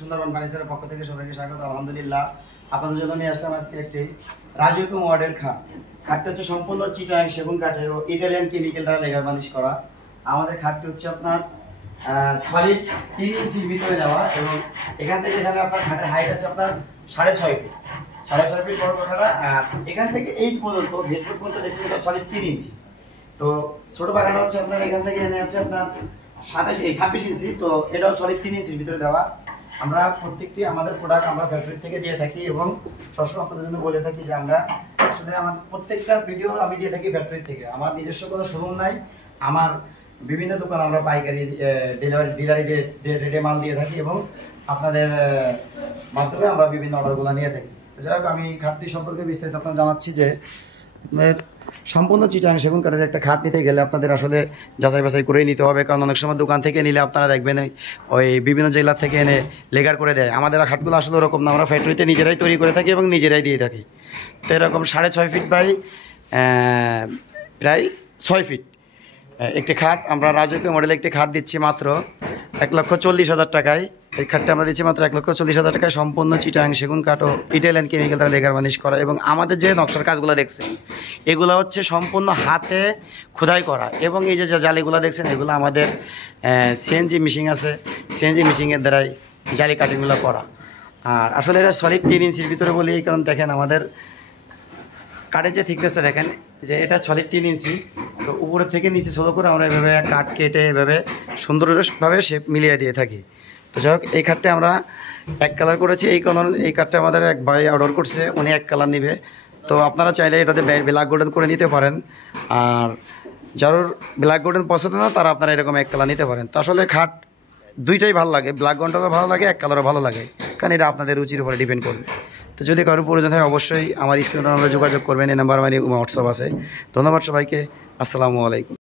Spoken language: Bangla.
সুন্দরবন ফার্নিচারের পক্ষ থেকে সবাইকে স্বাগত। আলহামদুলিল্লাহ আপনাদের জন্য নিয়ে আসলাম আজকে একটি রাজকীয় মডেল খাট। খাটটা হচ্ছে সম্পূর্ণ চিটাং সেগুন কাঠের ও ইটালিয়ান কেমিক্যাল দ্বারা লেগার বানিশ করা। আমাদের খাটটি হচ্ছে আপনার সলিড 3 ইঞ্চির ভিতরে দেওয়া এবং এখান থেকে এখানে আপনার খাটের হাইট আছে আপনার 6.5 ফিট। 6.5 ফিট বড় কথাটা। এখান থেকে 8 পর্যন্ত হেডফুট পর্যন্ত দেখছেন এটা সলিড 3 ইঞ্চি। তো ছোট পাখাটা হচ্ছে আপনার এখান থেকে এনে আছে আপনার 26 ইঞ্চি। তো এটাও সলিড 3 ইঞ্চির ভিতরে দেওয়া। আমরা প্রত্যেকটি আমাদের প্রোডাক্ট আমরা ফ্যাক্টরি থেকে দিয়ে থাকি এবং সবসময় আপনাদের জন্য বলে থাকি যে আমরা আসলে আমার প্রত্যেকটা ভিডিও আমি দিয়ে থাকি ফ্যাক্টরি থেকে। আমার নিজস্ব কোনো শোরুম নাই। আমার বিভিন্ন দোকান আমরা পাইকারি ডিলারি রেটে মাল দিয়ে থাকি এবং আপনাদের মাধ্যমে আমরা বিভিন্ন অর্ডারগুলো নিয়ে থাকি। যাই হোক, আমি খাটটি সম্পর্কে বিস্তারিত আপনার জানাচ্ছি যে আপনাদের সম্পূর্ণ চিটাং সেগুন কাঠের একটা খাট নিতে গেলে আপনাদের আসলে যাচাই বাছাই করেই নিতে হবে, কারণ অনেক সময় দোকান থেকে নিলে আপনারা দেখবেন ওই বিভিন্ন জেলা থেকে এনে লেগার করে দেয়। আমাদের খাটগুলো আসলে ওরকম না, আমরা ফ্যাক্টরিতে নিজেরাই তৈরি করে থাকি এবং নিজেরাই দিয়ে থাকি। তো এরকম 6.5 ফিট বাই প্রায় 6 ফিট একটি খাট আমরা রাজকীয় মডেলে একটি খাট দিচ্ছি মাত্র 1,40,000 টাকায়। এই খাটটা আমরা দিচ্ছি মাত্র 1,40,000 টাকায়, সম্পূর্ণ চিটাং সেগুন কাঠ ও ইটালিয়ান কেমিক্যাল দ্বারা লেগার বানিশ করা। এবং আমাদের যে নকশার কাজগুলো দেখছেন এগুলো হচ্ছে সম্পূর্ণ হাতে খোদাই করা এবং এই যে জালিগুলো দেখছেন এগুলো আমাদের সিএনজি মেশিন আছে, সিএনজি মেশিনের দ্বারাই জালি কাটিংগুলো করা। আর আসলে এটা সলিড 3 ইঞ্চির ভিতরে বলি এই কারণ দেখেন আমাদের কাঠের যে থিকনেসটা দেখেন যে এটা সলিড 3 ইঞ্চি। তো উপরের থেকে নিচে ছোটো করে আমরা এভাবে কাঠ কেটে এভাবে সুন্দরভাবে শেপ মিলিয়ে দিয়ে থাকি। তো যাই হোক, এই খাটটা আমরা 1 কালার করেছি। এই কাঠটা আমাদের এক ভাই অর্ডার করছে, উনি 1 কালার নিবে। তো আপনারা চাইলে এটাতে ব্ল্যাক গোল্ডেন করে নিতে পারেন। আর যার ব্ল্যাক গোল্ডেন পছন্দ না তারা আপনারা এরকম 1 কালার নিতে পারেন। তো আসলে খাট দুইটাই ভালো লাগে, ব্ল্যাক গোল্ডেনও ভালো লাগে, 1 কালারও ভালো লাগে, কারণ এটা আপনাদের রুচির উপরে ডিপেন্ড করবে। তো যদি কারোর প্রয়োজন হয় অবশ্যই আমার স্ক্রিনে যোগাযোগ করবেন। এই নাম্বার আমার হোয়াটসঅ্যাপ আছে। ধন্যবাদ সবাইকে। আসসালামু আলাইকুম।